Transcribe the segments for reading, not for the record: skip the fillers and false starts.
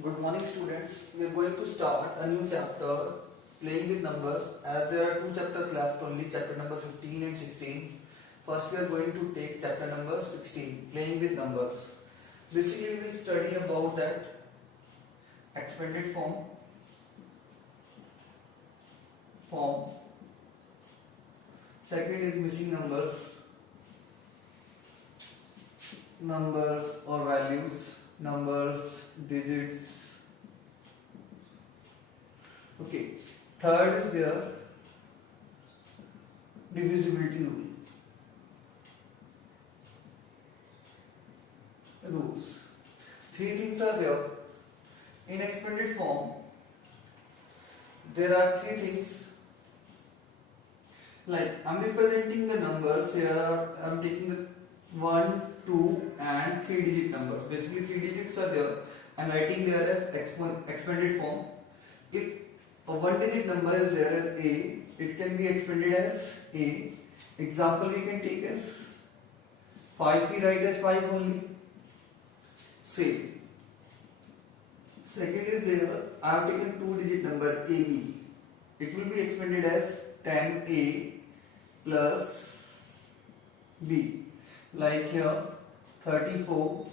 Good morning, students. We are going to start a new chapter, playing with numbers, as there are two chapters left, only chapter number 15 and 16. First we are going to take chapter number 16, playing with numbers. Basically we will study about that expanded form. Second is missing numbers or values, numbers, digits. Okay. Third is there divisibility rules. Three things are there. In expanded form, there are three things. Like I'm representing the numbers here. I'm taking the 1, 2 and 3 digit numbers. Basically 3 digits are there and writing there as expanded form. If a 1 digit number is there as A, it can be expanded as A. Example we can take as 5, we write as 5 only. Same. Second is there, I have taken 2 digit number AB. It will be expanded as 10A plus B. Like here 34,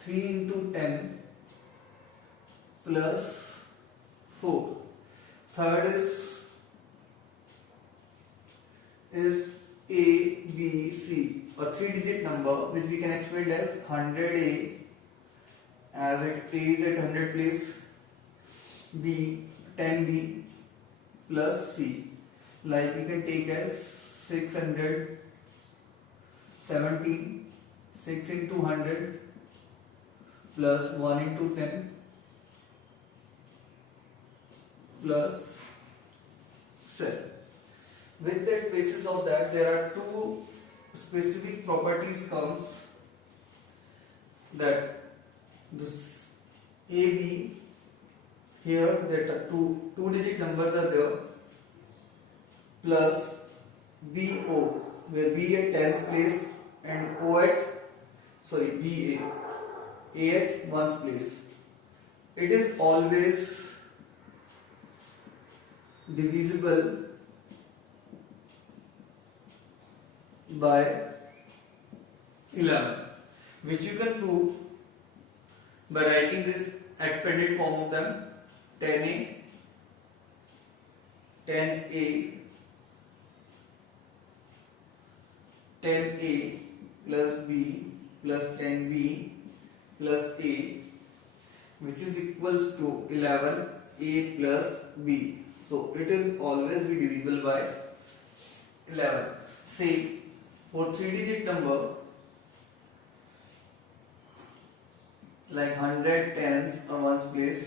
3 into 10 plus 4. Third is A, B, C, a 3 digit number which we can expand as 100A, as A is at 100 place, B 10B plus C. Like we can take as 617, 6 into 100 plus 1 into 10 plus 7. With that basis of that, there are two specific properties comes, that this AB, here that two digit numbers are there, plus BO, where B at tens place and O at BA, A at ones place. It is always divisible by 11, which you can prove by writing this expanded form of them: 10A, 10A, 10A plus B plus 10B plus A, which is equals to 11A plus B. So it is always be divisible by 11. Say for 3 digit number, like 100 tens on ones place,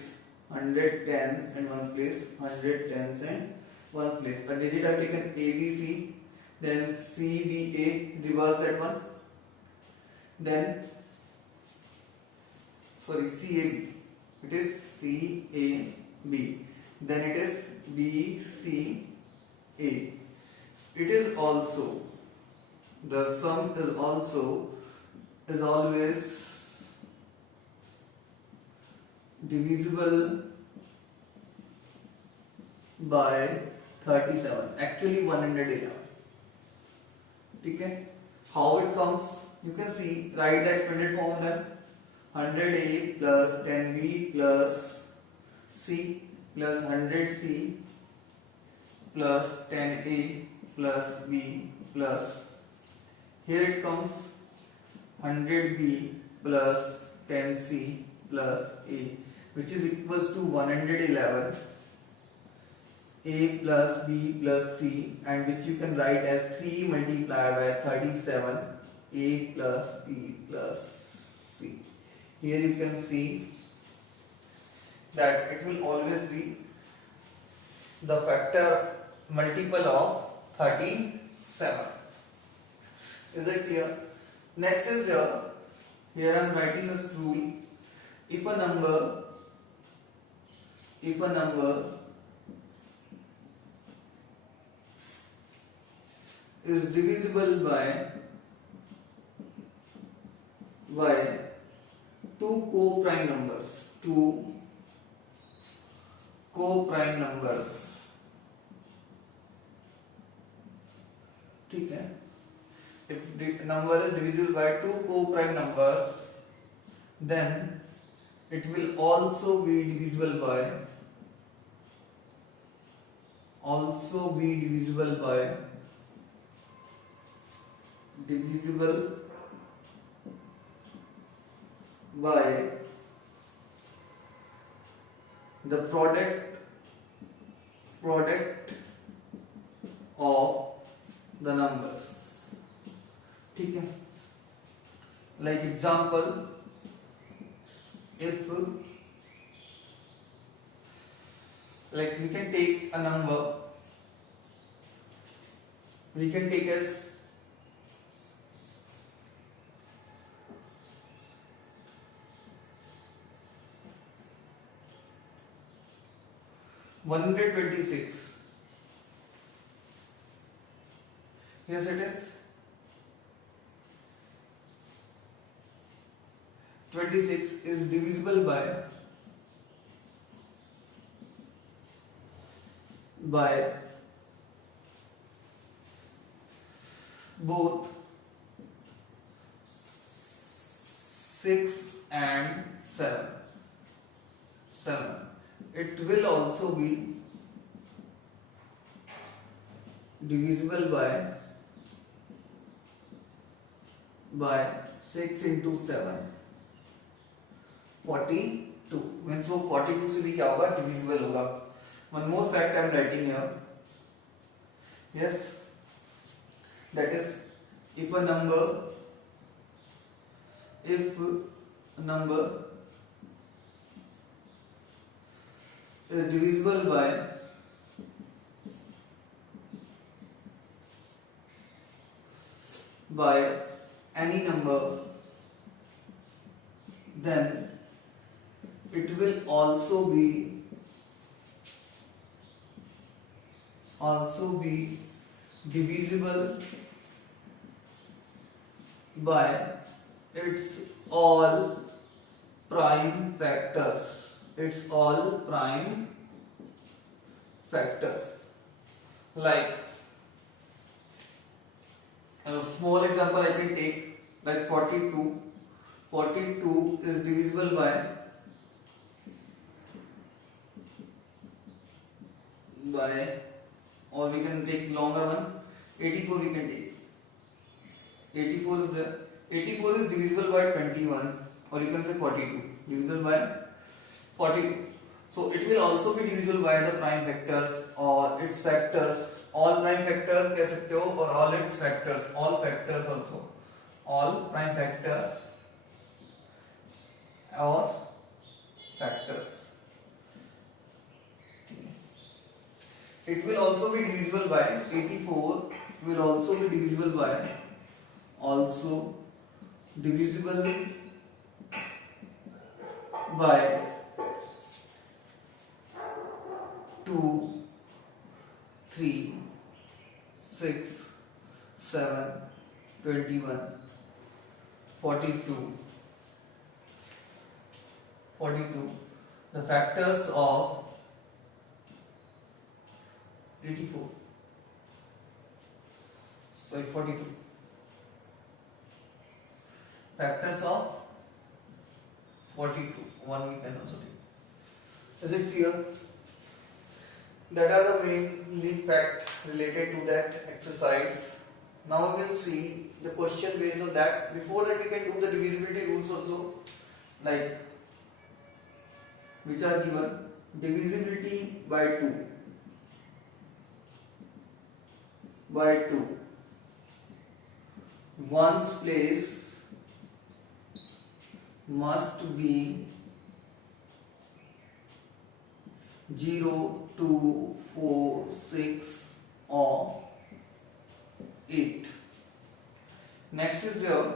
100 tens and one place, 100 tens and one place. A digit I have taken ABC, then CBA, reverse that one, then CAB, it is CAB, then it is BCA. It is also, the sum is always divisible by 37, actually 111. Okay? How it comes? You can see, write the expanded form then: 100A plus 10B plus C plus 100C plus 10A plus B plus, here it comes 100B plus 10C plus A, which is equals to 111 A plus B plus C, and which you can write as 3 multiplied by 37 A plus B plus C. Here you can see that it will always be the factor multiple of 37. Is it clear? Next is here I am writing this rule: if a number is divisible by two co-prime numbers, two co-prime numbers, ठीक है. If the number is divisible by two co-prime numbers, then it will also be divisible by the product of the numbers, ठीक है. Like example, if like we can take a number, we can take as 126. Yes, it is. 26 is divisible by both 6 and 7. It will also be divisible by 6 into 7, 42. Means वो 42 से भी क्या होगा, divisible होगा. One more fact I am writing here. Yes, that is, if a number is divisible by any number, then it will also be divisible by its all prime factors. Like a small example I can take, like 42. 42 is divisible by or we can take longer one, 84 we can take. 84 is there. 84 is divisible by 21, or you can say 42, divisible by 42. So it will also be divisible by the prime factors or its factors. All prime factors कह सकते हो, और all its factors, all factors also, all prime factor or factors. It will also be divisible by 84. Will also be divisible by 2, 3, 6, 7, 21, 42. The factors of 84. Sorry, 42. Factors of 42. One we can also take. Is it clear? That are the main facts related to that exercise. Now we will see the question based on that. Before that, we can do the divisibility rules also, like which are given. Divisibility by 2. One's place must be 0, 2, 4, 6 or 8. Next is your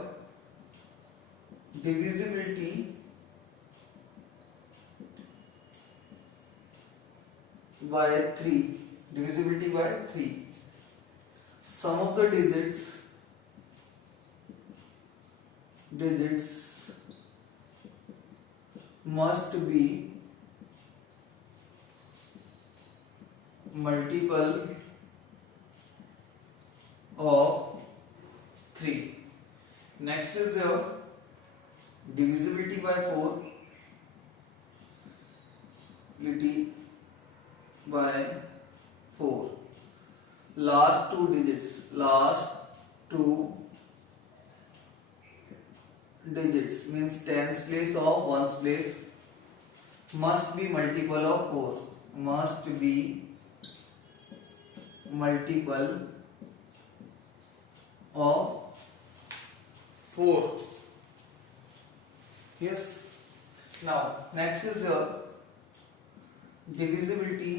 divisibility by 3. Divisibility by 3. Sum of the digits must be multiple of 3. Next is the divisibility by 4, divisibility by 4. Last two digits means tens place or ones place must be multiple of 4. Must be multiple of 4. Yes. Now next is the divisibility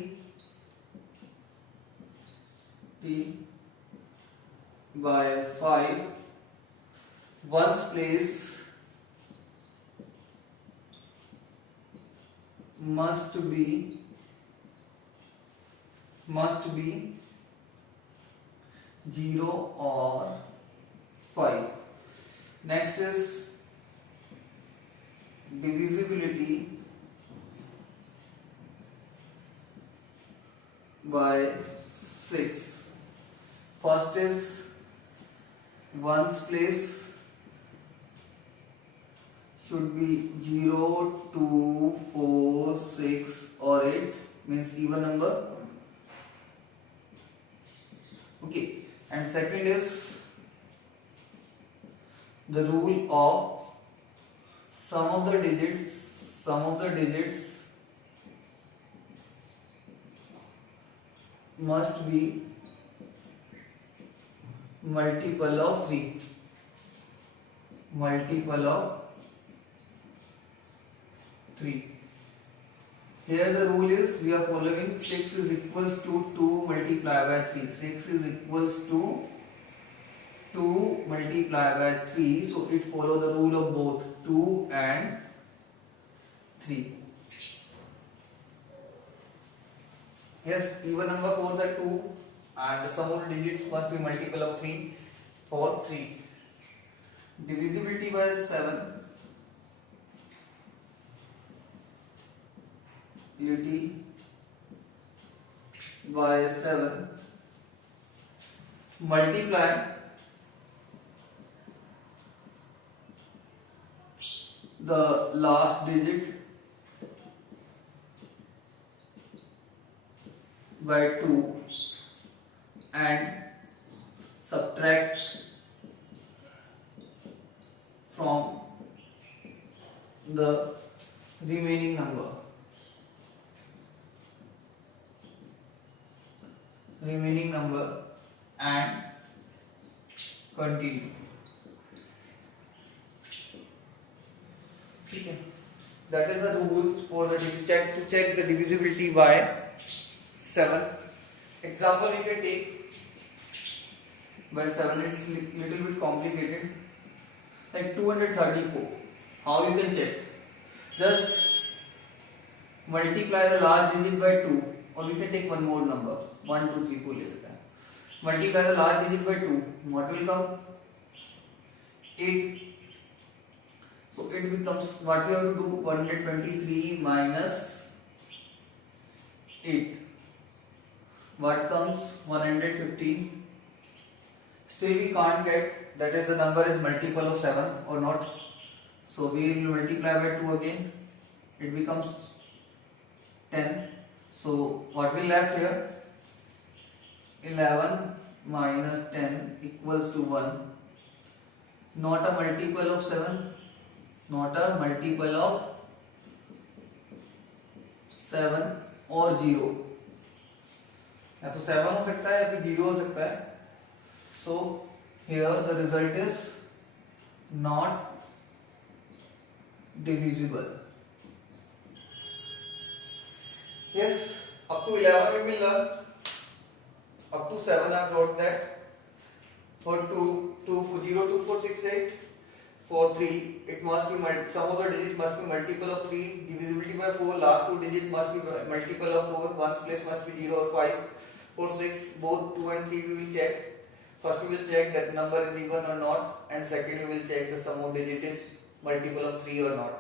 by 5. Ones place must be 0 or 5. Next is divisibility by 6. First is ones place should be 0, 2, 4, 6 or 8, means even number. Okay, and second is the rule of sum of the digits must be multiple of 3. Multiple of 3. Here the rule is we are following 6 is equals to 2 multiplied by 3. 6 is equals to 2 multiplied by 3. So it follows the rule of both 2 and 3. Yes, even number for the 2 and the sum of the digits must be multiple of 3 for 3. Divisibility by 7. By 7 multiply the last digit by 2 and subtract from the remaining number. And continue. Okay. That is the rules for the check the divisibility by 7. Example we can take by 7. It's little bit complicated. Like 234. How you can check? Just multiply the last digit by 2, or we can take one more number. 1, 2, 3, 4 ले लेते हैं. Multiply the last digit by 2. What will come? 8. So it becomes, what we have to do? 123 minus 8. What comes? 115. Still we can't get that is the number is multiple of 7 or not. So we will multiply by 2 again. It becomes 10. So what we left here? 11 minus 10 equals to 1. Not a multiple of 7. Not a multiple of 7 or 0. या तो 7 हो सकता है या फिर 0 हो सकता है. So here the result is not divisible. Yes, up to 11 we will learn. Up to 7 I have wrote that. For 2, 0, 2, 4, 6, 8. For 3, it must be sum of the digits must be multiple of 3. Divisibility by 4, last two digits must be multiple of 4. Ones place must be 0 or 5. For 6, both 2 and 3 we will check. First we will check that number is even or not, and second we will check the sum of digits is multiple of 3 or not.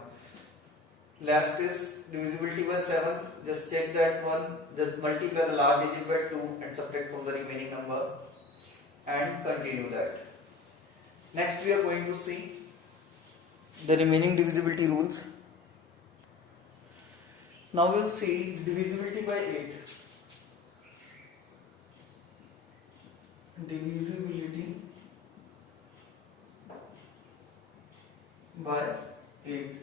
Last is divisibility by 7. Just check that one. Just multiply the last digit by 2 and subtract from the remaining number and continue that. Next we are going to see the remaining divisibility rules. Now we will see divisibility by 8. Divisibility by 8.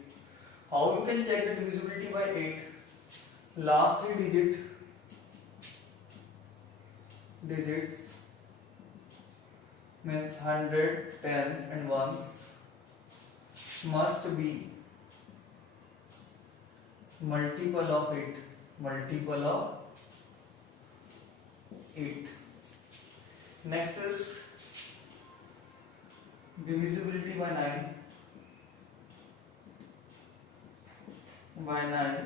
How you can check the divisibility by 8? Last three digits means 100, tens and ones must be multiple of 8. Multiple of 8. Next is divisibility by 9. By 9,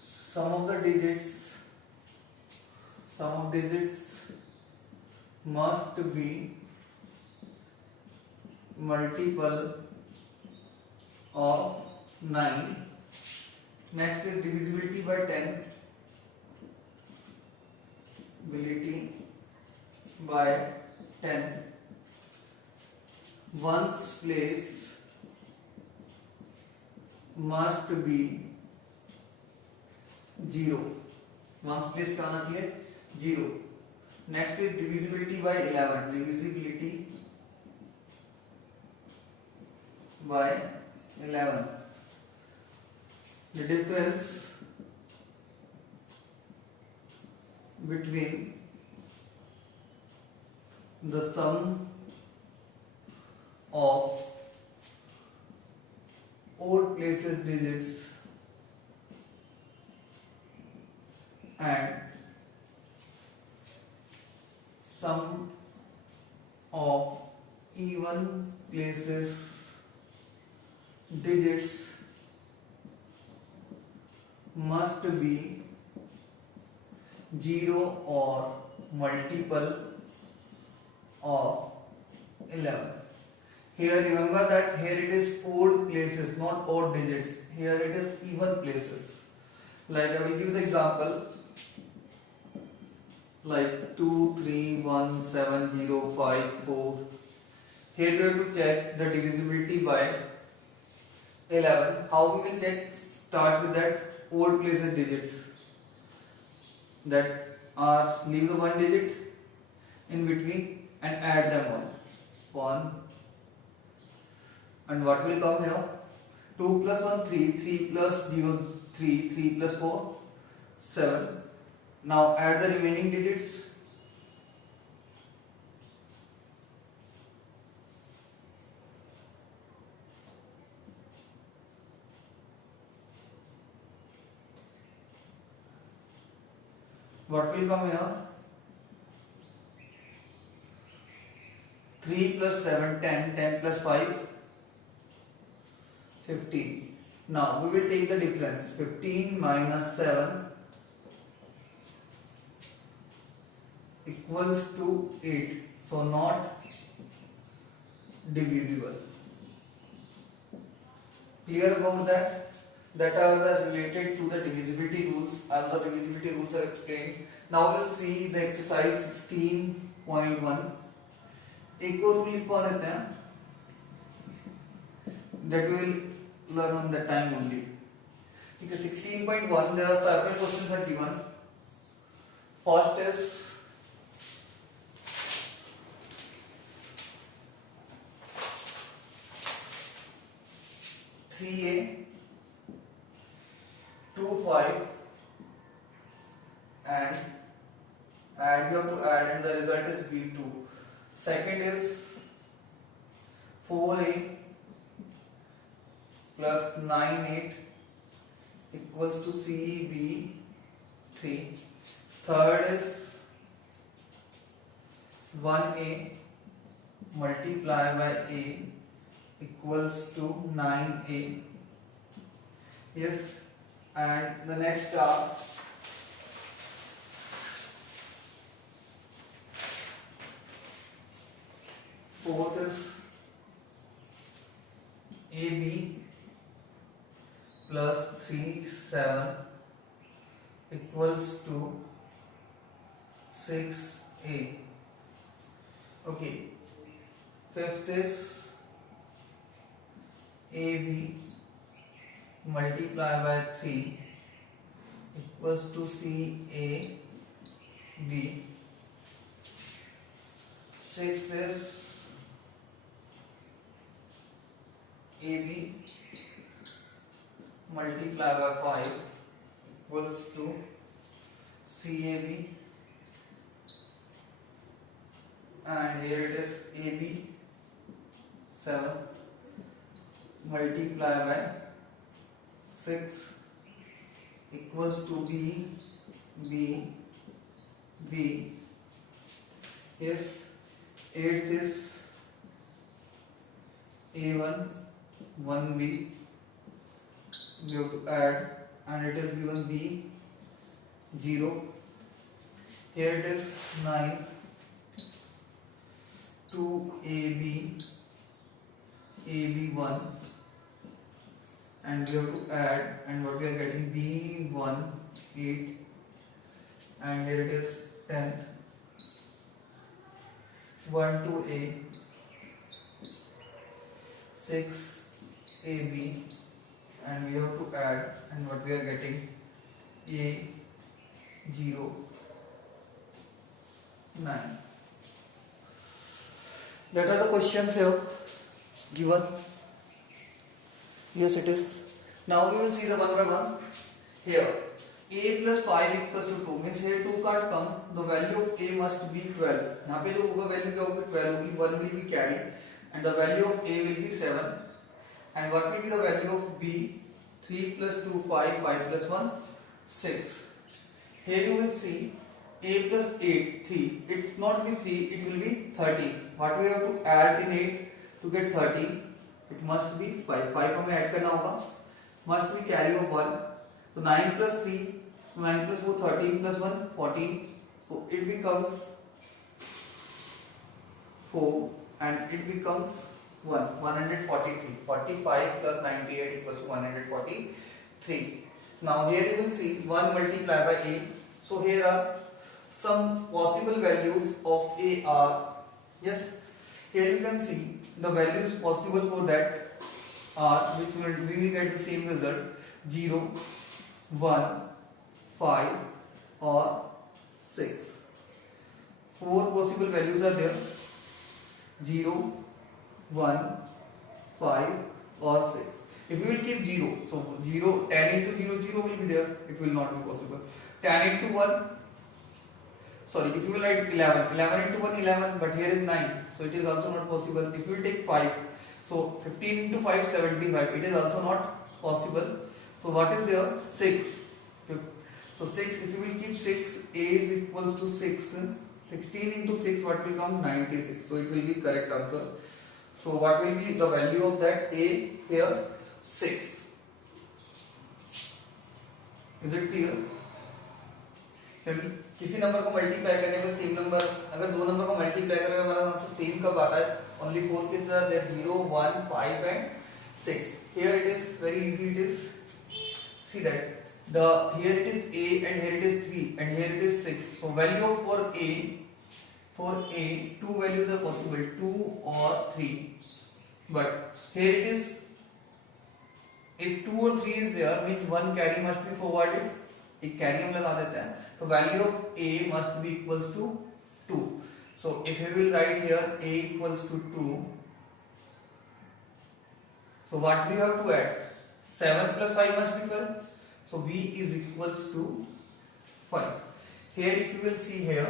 sum of digits must be multiple of 9. Next is divisibility by 10. Divisibility by 10. Ones place must be 0. Ones place क्या आना चाहिए? 0. Next is divisibility by 11. Divisibility by 11. The difference between the sum of odd places digits and sum of even places digits must be 0 or multiple of 11. Here remember that here it is odd places, not odd digits. Here it is even places. Like I will give the example, like 2, 3, 1, 7, 0, 5, 4. Here we have to check the divisibility by 11. How we will check? Start with that odd places digits that are, leave the one digit in between and add them one. And what will come here? 2 plus 1, 3, 3 plus 0, 3, 3 plus 4, 7. Now add the remaining digits. What will come here? 3 plus 7, 10, 10 plus 5, 15. Now we will take the difference. 15 minus 7 equals to 8. So not divisible. Clear about that? That are the related to the divisibility rules. As the divisibility rules are explained. Now we'll see the exercise 16.1. एक और rule लिखवा देते हैं. That we will learn on that time only. ठीक है. 16.1. There are several questions are given. First is (3a) 2, 5 and add, you have to add and the result is B2. Second is 4a plus 9, 8 equals to CB3. Third is 1a multiply by a equals to 9a. Yes. And the next are fourth is AB plus 3 7 equals to 6a. Okay, fifth is AB multiply by 3 equals to CAB. Sixth is AB multiply by 5 equals to CAB, and here it is AB 7 multiply by 6 equals to B. Yes, 8th is A1 1B, we have to add, and it is given B 0. Here it is 9 2AB AB1, and we have to add, and what we are getting B1 8, and here it is 10 1 2A 6AB, and we have to add, and what we are getting A0 9. That are the questions here given. Yes, it is. Now we will see the one by one. Here a plus 5 equals to 2 means here 2 can't come. The value of a must be 12. यहाँ पे जो होगा value क्या होगी 12 होगी. 1 will be carried and the value of a will be 7. And what will be the value of b? 3 plus 2 5, 5 plus 1 6. Here you will see a plus 8 3. It's not be 3, it will be 13. What we have to add in 8 to get 13? It must be 5. 5 हमें add करना होगा. Must be carry of 1. So 9 plus 3, so 9 plus 4 13 plus 1 14. So it becomes 4 and it becomes 143. 45 plus 98 equals to 143. Now here you will see 1 multiplied by a. So here are some possible values of a are, yes, here you can see the values possible for that are, which we will get the same result, 0 1 5 or 6. 4 possible values are there, 0 1 5 or 6. If we will keep 0, so 0 10 into 0 0 will be there, it will not be possible. 10 into 1, sorry, if you will write 11 into 1 11, but here is 9, so it is also not possible. If you will take 5, so 15 into 5 75, it is also not possible. So what is there? 6. So 6, if you will keep 6, a is equals to 6. 16 into 6, what will come? 96. So it will be correct answer. So what will be the value of that a here? 6. Is it clear? क्योंकि किसी number को multiply करने में same number, अगर दो number को multiply करेंगे हमारा आंसर सेम कब आता है? Only 4 cases are there, 0 1 5 and 6. Here it is very easy. It is, see that the here it is a and here it is 3 and here it is 6. So value for a two values are possible, 2 or 3. But here it is, if 2 or 3 is there means one carry must be forwarded. एक carry हम लगा देते हैं, तो value of a must be equals to 2. So if we will write here a equals to 2, so what we have to add? 7 plus 5 must be 12. So b is equals to 5. Here if you will see here,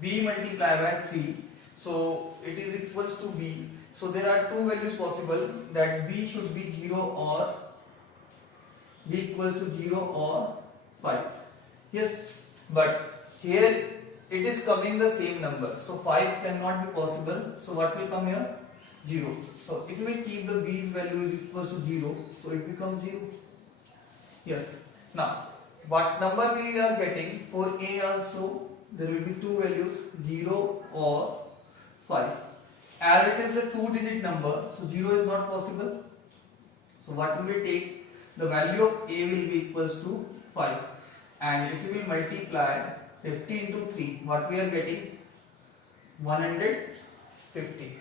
b multiplied by 3, so it is equals to b. So there are two values possible, that b should be 0 or b equals to 0 or 5. Yes, but here it is coming the same number, so 5 cannot be possible. So what will come here? 0. So if you will keep the b's value is equals to 0, so it becomes 0. Yes. Now what number we are getting for a also? There will be two values, 0 or 5. As it is a 2-digit number, so 0 is not possible. So what we will take? the value of A will be equals to 5. And if we will multiply 50 into 3, what we are getting? 150.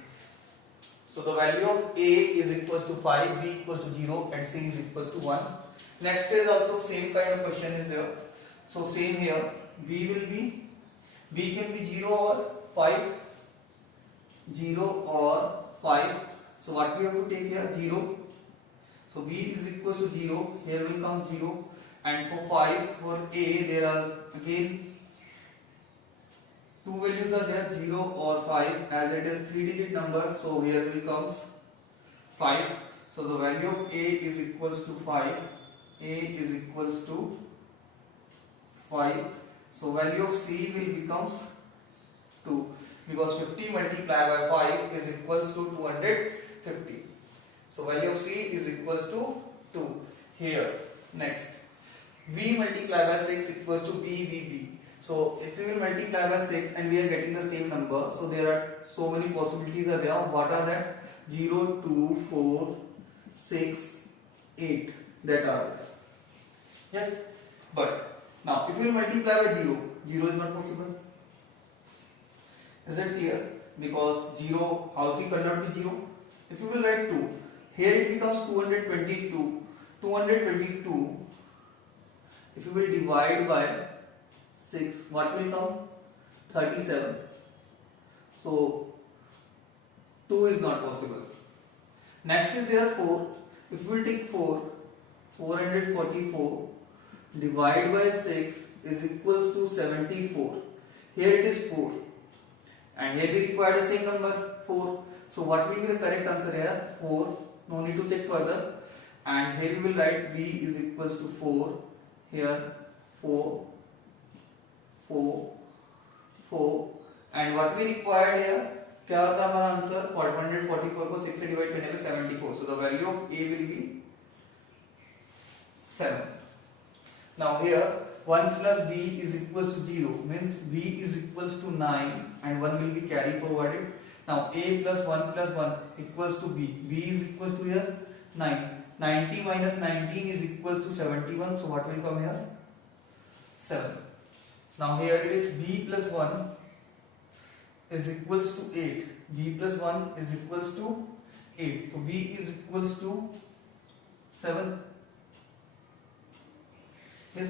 So the value of A is equals to 5, B equals to 0 and C is equals to 1. Next is also same kind of question is there. So same here, B can be 0 or 5. 0 or 5. So what we have to take here? 0. So B is equals to 0. Here will come 0. And for 5, for A, there are again two values are there, 0 or 5, as it is 3-digit number. So here will come 5. So the value of A is equals to 5. A is equals to 5. So value of C will becomes 2, because 50 multiplied by 5 is equals to 250. So value of C is equals to 2. Here, next, V multiplied by 6 equals to B. So if we will multiply by 6 and we are getting the same number, so there are so many possibilities are there. What are that? 0, 2, 4, 6, 8 that are there. Yes, but now if we will multiply by 0, 0 is not possible. Is it clear? Because 0, all three cannot be 0. If you will write 2, here it becomes 222. 222, if you will divide by 6, what will come? 37. So 2 is not possible. Next is there 4. If we will take 4, 444 divide by 6 is equals to 74. Here it is 4. And here we require the same number 4. So what will be the correct answer here? 4. No need to check further. And here we will write B is equals to 4. Here 4. 4. And what we required here? क्या होता हमारा answer? 444 को 6 से divide करने पे 74. So the value of A will be 7. Now here 1 plus B is equals to 0, means B is equals to 9 and 1 will be carry forwarded. Now A plus 1 equals to B. B is equals to here 9. 90 minus 19 is equals to 71. So what will come here? 7. Now here it is B plus 1 is equals to 8. B plus 1 is equals to 8. So B is equals to 7. Yes.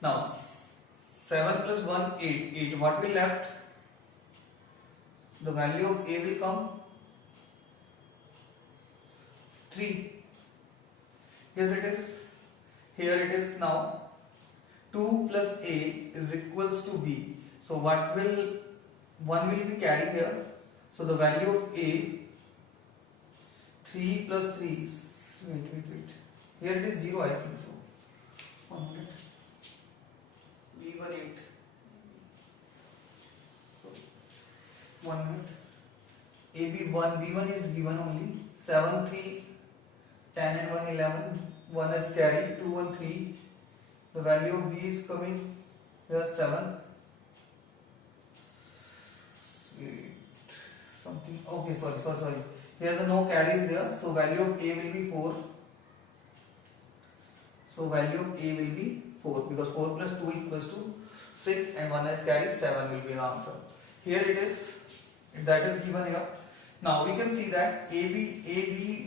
Now 7 plus 1, 8. 8. What will left? The value of A will come 3. Yes, it is. Here it is now 2 plus A is equals to B. So what will 1 will be carried here. So the value of A 3 plus 3. Wait. Here it is 0, I think so. 1 minute. B1 8. So 1 minute. AB1, B1 is B1 only. 7, 3, 10 and 1, 11. 1 is carried. 2, 1, 3. The value of B is coming here 7. Sweet. Something. Okay, sorry. Here the no carry is there. So value of A will be 4. So value of A will be 4 because 4 plus 2 equals to 6 and 1 is carried, 7 will be the answer. Here it is, that is given here. Now we can see that AB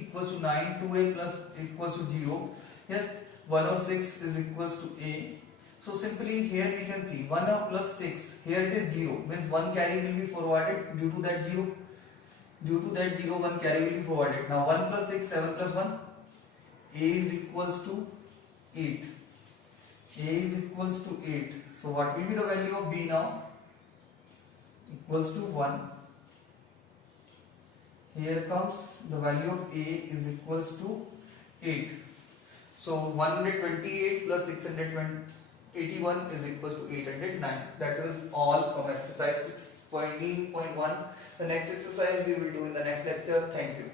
equals to 9, 2A plus equals to 0. Yes, 1 over 6 is equals to A. So simply here we can see 1 over plus 6, here it is 0, means 1 carry will be forwarded due to that 0. Due to that 0, 1 carry will be forwarded. Now 1 plus 6, 7 plus 1, A is equals to 8. A is equals to 8. So what will be the value of B now? Equals to 1. Here comes the value of A is equals to 8. So 128 plus 681 is equals to 809. That was all from exercise 6.8.1. The next exercise we will do in the next lecture. Thank you.